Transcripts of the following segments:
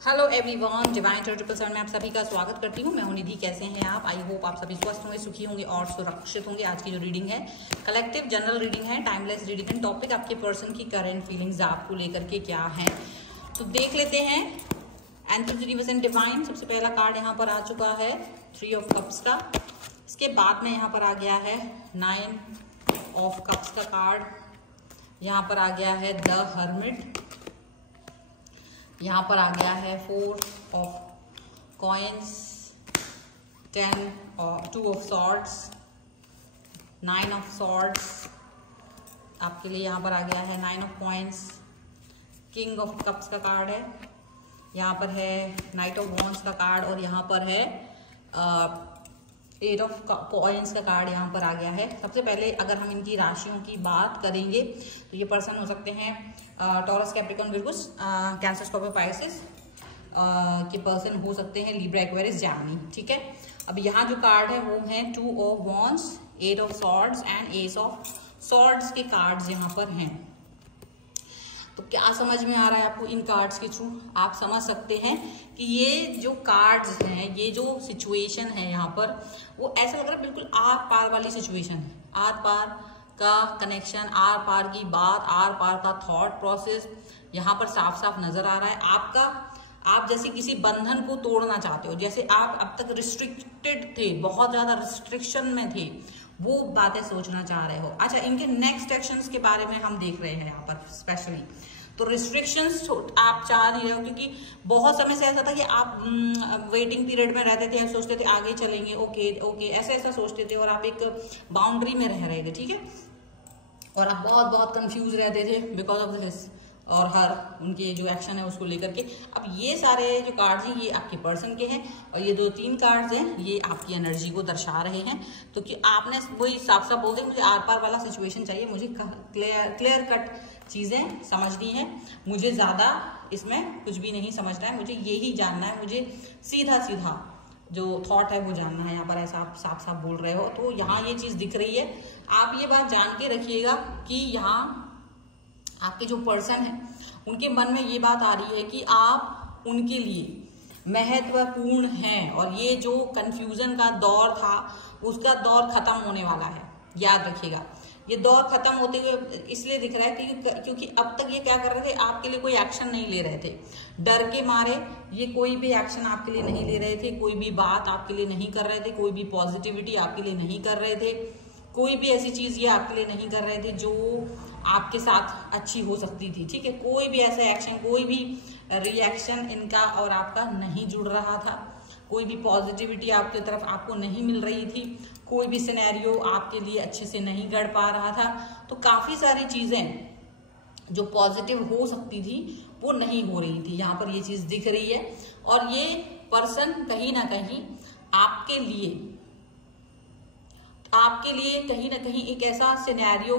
Hello everyone, divine 777 में आप सभी का स्वागत करती हूँ। मैं हूँ निधि। कैसे हैं आप? आई होप आप सभी स्वस्थ होंगे, सुखी होंगे और सुरक्षित होंगे। आज की जो रीडिंग है कलेक्टिव जनरल रीडिंग है, टाइमलेस रीडिंग है। टॉपिक आपके पर्सन की करंट फीलिंग्स आपको लेकर के क्या है तो देख लेते हैं। एंथर यूनिवर्स एंड डिवाइन, सबसे पहला कार्ड यहाँ पर आ चुका है 3 ऑफ कप्स का। इसके बाद में यहाँ पर आ गया है 9 ऑफ कप्स का कार्ड। यहाँ पर आ गया है द हर्मिट। यहाँ पर आ गया है 4 ऑफ कॉइन्स, 10 और 2 ऑफ सॉर्ड्स, 9 ऑफ सॉर्ड्स। आपके लिए यहाँ पर आ गया है 9 of coins, king of cups का कार्ड है। यहाँ पर है नाइट ऑफ वॉन्ड्स का कार्ड और यहाँ पर है 8 ऑफ कॉइन्स का कार्ड यहाँ पर आ गया है। सबसे पहले अगर हम इनकी राशियों की बात करेंगे तो ये पर्सन हो सकते हैं Taurus, Capricorn, Virgos, Cancer, Scorpio, Pisces के पर्सन हो सकते हैं, लिब्रा, एक्वेरियस, जेमिनी। ठीक है, अब यहाँ जो कार्ड है वो है 2 of wands, 8 of swords and S of swords के कार्ड्स यहाँ पर हैं। तो क्या समझ में आ रहा है आपको इन कार्ड्स के थ्रू? आप समझ सकते हैं कि ये जो कार्ड्स हैं, ये जो सिचुएशन है यहाँ पर, वो ऐसा लग रहा है बिल्कुल आर पार वाली सिचुएशन है। आर पार का कनेक्शन, आर पार की बात, आर पार का थॉट प्रोसेस यहाँ पर साफ साफ नजर आ रहा है आपका। आप जैसे किसी बंधन को तोड़ना चाहते हो, जैसे आप अब तक रिस्ट्रिक्टेड थे, बहुत ज्यादा रिस्ट्रिक्शन में थे, वो बातें सोचना चाह रहे हो। अच्छा, इनके नेक्स्ट एक्शंस के बारे में हम देख रहे हैं यहाँ पर स्पेशली। तो रिस्ट्रिक्शंस आप चाह नहीं रहे हो, क्योंकि बहुत समय से ऐसा था कि आप वेटिंग पीरियड में रहते थे, सोचते थे आगे चलेंगे, ओके ऐसा ऐसा सोचते थे और आप एक बाउंड्री में रह रहे थे। ठीक है, और आप बहुत बहुत कंफ्यूज रहते थे बिकॉज ऑफ दिस और हर उनके जो एक्शन है उसको लेकर के। अब ये सारे जो कार्ड्स हैं ये आपके पर्सन के हैं और ये 2-3 कार्ड्स हैं ये आपकी एनर्जी को दर्शा रहे हैं। तो कि आपने वही साफ साफ बोल दिया, मुझे आर पार वाला सिचुएशन चाहिए, मुझे क्लियर कट चीजें समझनी है, मुझे ज्यादा इसमें कुछ भी नहीं समझना है, मुझे यही जानना है, मुझे सीधा सीधा जो थॉट है वो जानना है। यहाँ पर ऐसा आप साफ साफ बोल रहे हो, तो यहाँ ये चीज दिख रही है। आप ये बात जान के रखिएगा कि यहाँ आपके जो पर्सन है उनके मन में ये बात आ रही है कि आप उनके लिए महत्वपूर्ण हैं और ये जो कंफ्यूजन का दौर था उसका दौर खत्म होने वाला है। याद रखिएगा, ये दौर खत्म होते हुए इसलिए दिख रहा है क्योंकि अब तक ये क्या कर रहे थे, आपके लिए कोई एक्शन नहीं ले रहे थे, डर के मारे ये कोई भी एक्शन आपके लिए नहीं ले रहे थे, कोई भी बात आपके लिए नहीं कर रहे थे, कोई भी पॉजिटिविटी आपके लिए नहीं कर रहे थे, कोई भी ऐसी चीज ये आपके लिए नहीं कर रहे थे जो आपके साथ अच्छी हो सकती थी। ठीक है, कोई भी ऐसा एक्शन, कोई भी रिएक्शन इनका और आपका नहीं जुड़ रहा था, कोई भी पॉजिटिविटी आपकी तरफ आपको नहीं मिल रही थी, कोई भी सिनेरियो आपके लिए अच्छे से नहीं गढ़ पा रहा था। तो काफी सारी चीजें जो पॉजिटिव हो सकती थी वो नहीं हो रही थी। यहाँ पर ये चीज दिख रही है और ये पर्सन कहीं ना कहीं आपके लिए कहीं ना कहीं एक ऐसा सिनेरियो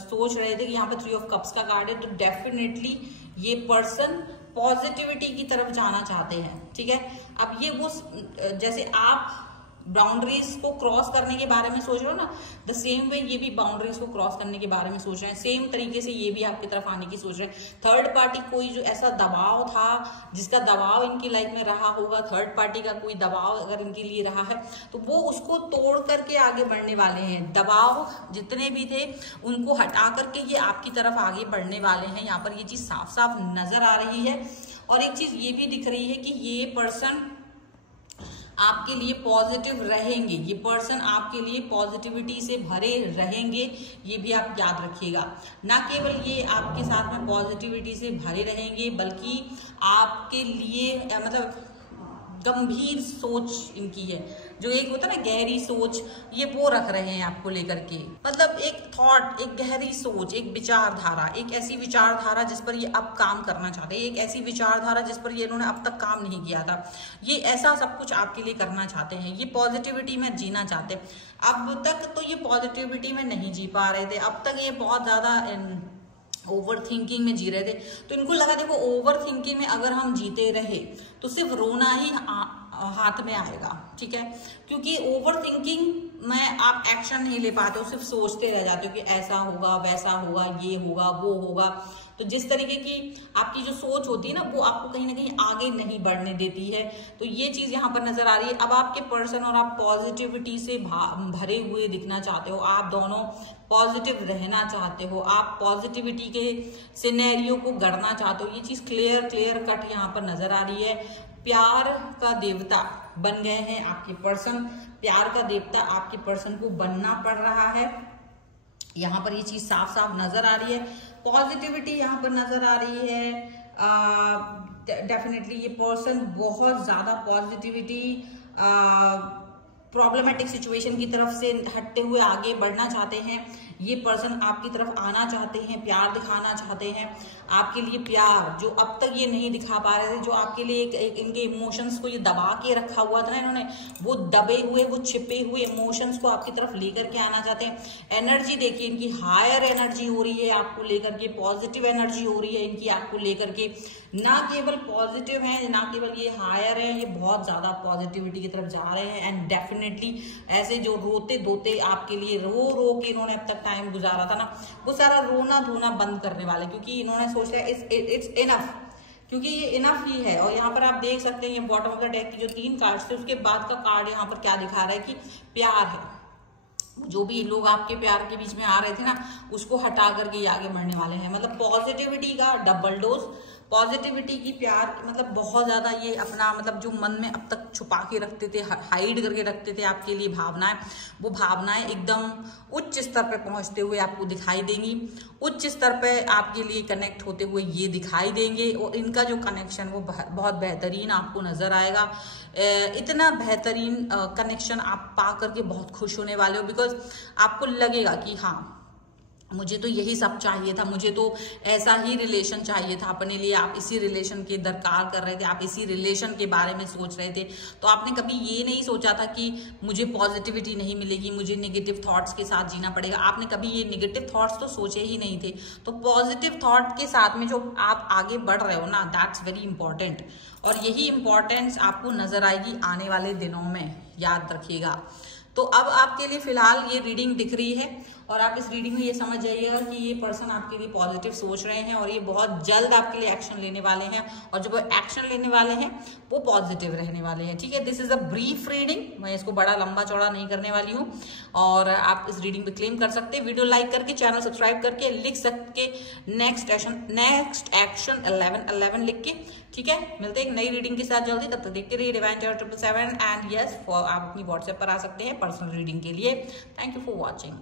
सोच रहे थे कि यहाँ पर 3 ऑफ कप्स का कार्ड है, तो डेफिनेटली ये पर्सन पॉजिटिविटी की तरफ जाना चाहते हैं। ठीक है, अब ये वो जैसे आप बाउंड्रीज को क्रॉस करने के बारे में सोच रहे हो ना, द सेम वे ये भी बाउंड्रीज को क्रॉस करने के बारे में सोच रहे हैं, सेम तरीके से ये भी आपकी तरफ आने की सोच रहे हैं। थर्ड पार्टी कोई जो ऐसा दबाव था जिसका दबाव इनकी लाइफ में रहा होगा, थर्ड पार्टी का कोई दबाव अगर इनके लिए रहा है तो वो उसको तोड़ करके आगे बढ़ने वाले हैं। दबाव जितने भी थे उनको हटा करके ये आपकी तरफ आगे बढ़ने वाले हैं। यहाँ पर ये चीज साफ साफ नजर आ रही है। और एक चीज ये भी दिख रही है कि ये पर्सन आपके लिए पॉजिटिव रहेंगे, ये पर्सन आपके लिए पॉजिटिविटी से भरे रहेंगे, ये भी आप याद रखिएगा। ना केवल ये आपके साथ में पॉजिटिविटी से भरे रहेंगे बल्कि आपके लिए मतलब गंभीर सोच इनकी है, जो एक होता है ना गहरी सोच, ये वो रख रहे हैं आपको लेकर के। मतलब एक थॉट, एक गहरी सोच, एक विचारधारा, एक ऐसी विचारधारा जिस पर ये अब काम करना चाहते हैं, एक ऐसी विचारधारा जिस पर ये इन्होंने अब तक काम नहीं किया था, ये ऐसा सब कुछ आपके लिए करना चाहते हैं। ये पॉजिटिविटी में जीना चाहते हैं। अब तक तो ये पॉजिटिविटी में नहीं जी पा रहे थे, अब तक ये बहुत ज्यादा ओवर थिंकिंग में जी रहे थे। तो इनको लगा देखो ओवर थिंकिंग में अगर हम जीते रहे तो सिर्फ रोना ही हाथ में आएगा। ठीक है, क्योंकि ओवर थिंकिंग में आप एक्शन नहीं ले पाते हो, सिर्फ सोचते रह जाते हो कि ऐसा होगा, वैसा होगा, ये होगा, वो होगा। तो तो जिस तरीके की आपकी जो सोच होती है ना, वो आपको कहीं ना कहीं आगे नहीं बढ़ने देती है। तो ये चीज यहाँ पर नजर आ रही है। अब आपके पर्सन और आप पॉजिटिविटी से भरे हुए दिखना चाहते हो, आप दोनों पॉजिटिव रहना चाहते हो, आप पॉजिटिविटी के सिनेरियो को गढ़ना चाहते हो। ये चीज क्लियर कट यहाँ पर नजर आ रही है। प्यार का देवता बन गए हैं आपके पर्सन, प्यार का देवता आपके पर्सन को बनना पड़ रहा है। यहाँ पर ये चीज साफ साफ नजर आ रही है। पॉजिटिविटी यहाँ पर नजर आ रही है। डेफिनेटली ये पर्सन बहुत ज्यादा पॉजिटिविटी प्रॉब्लमेटिक सिचुएशन की तरफ से हटते हुए आगे बढ़ना चाहते हैं। ये पर्सन आपकी तरफ आना चाहते हैं, प्यार दिखाना चाहते हैं, आपके लिए प्यार जो अब तक ये नहीं दिखा पा रहे थे, जो आपके लिए एक इनके इमोशंस को ये दबा के रखा हुआ था ना इन्होंने, वो दबे हुए, वो छिपे हुए इमोशंस को आपकी तरफ लेकर के आना चाहते हैं। एनर्जी देखिए इनकी हायर एनर्जी हो रही है आपको लेकर के, पॉजिटिव एनर्जी हो रही है इनकी आपको लेकर के। ना केवल पॉजिटिव है, ना केवल ये हायर है, ये बहुत ज्यादा पॉजिटिविटी की तरफ जा रहे हैं। एंड डेफिनेटली ऐसे जो रोते धोते आपके लिए रो के इन्होंने अब तक टाइम गुजारा था ना, वो सारा रोना धोना बंद करने वाले, क्योंकि इन्होंने सोच लिया इट्स इनफ, क्योंकि ये इनफ ही है। और यहाँ पर आप देख सकते हैं ये बॉटम ऑफ द डेक की जो 3 कार्ड्स थे, उसके बाद का कार्ड यहाँ पर क्या दिखा रहा है कि प्यार है। जो भी लोग आपके प्यार के बीच में आ रहे थे ना, उसको हटा करके ये आगे बढ़ने वाले हैं। मतलब पॉजिटिविटी का डबल डोज, पॉजिटिविटी की प्यार, मतलब बहुत ज्यादा ये अपना, मतलब जो मन में अब तक छुपा के रखते थे, हाइड करके रखते थे आपके लिए भावनाएं, वो भावनाएं एकदम उच्च स्तर पे पहुंचते हुए आपको दिखाई देंगी, उच्च स्तर पे आपके लिए कनेक्ट होते हुए ये दिखाई देंगे। और इनका जो कनेक्शन वो बहुत बेहतरीन आपको नजर आएगा। इतना बेहतरीन कनेक्शन आप पा करके बहुत खुश होने वाले हो, बिकॉज आपको लगेगा कि हाँ मुझे तो यही सब चाहिए था, मुझे तो ऐसा ही रिलेशन चाहिए था अपने लिए। आप इसी रिलेशन के दरकार कर रहे थे, आप इसी रिलेशन के बारे में सोच रहे थे। तो आपने कभी ये नहीं सोचा था कि मुझे पॉजिटिविटी नहीं मिलेगी, मुझे नेगेटिव थॉट्स के साथ जीना पड़ेगा। आपने कभी ये नेगेटिव थॉट्स तो सोचे ही नहीं थे। तो पॉजिटिव थॉट के साथ में जो आप आगे बढ़ रहे हो ना, दैट्स वेरी इंपॉर्टेंट। और यही इंपॉर्टेंस आपको नजर आएगी आने वाले दिनों में, याद रखिएगा। तो अब आपके लिए फिलहाल ये रीडिंग दिख रही है, और आप इस रीडिंग में ये समझ जाइएगा कि ये पर्सन आपके लिए पॉजिटिव सोच रहे हैं, और ये बहुत जल्द आपके लिए एक्शन लेने वाले हैं, और जब वो एक्शन लेने वाले हैं वो पॉजिटिव रहने वाले हैं। ठीक है, this is a brief reading, मैं इसको बड़ा लंबा चौड़ा नहीं करने वाली हूँ, और आप इस रीडिंग पे क्लेम कर सकते हैं। वीडियो लाइक करके, चैनल सब्सक्राइब करके, लिख सकते नेक्स्ट एक्शन 1111 लिख के। ठीक है, मिलते हैं एक नई रीडिंग के साथ जल्दी, तब तक देखते रहिए डिवाइन टेरर 777। एंड यस, आप अपनी व्हाट्सएप पर आ सकते हैं पर्सनल रीडिंग के लिए। Thank you for watching.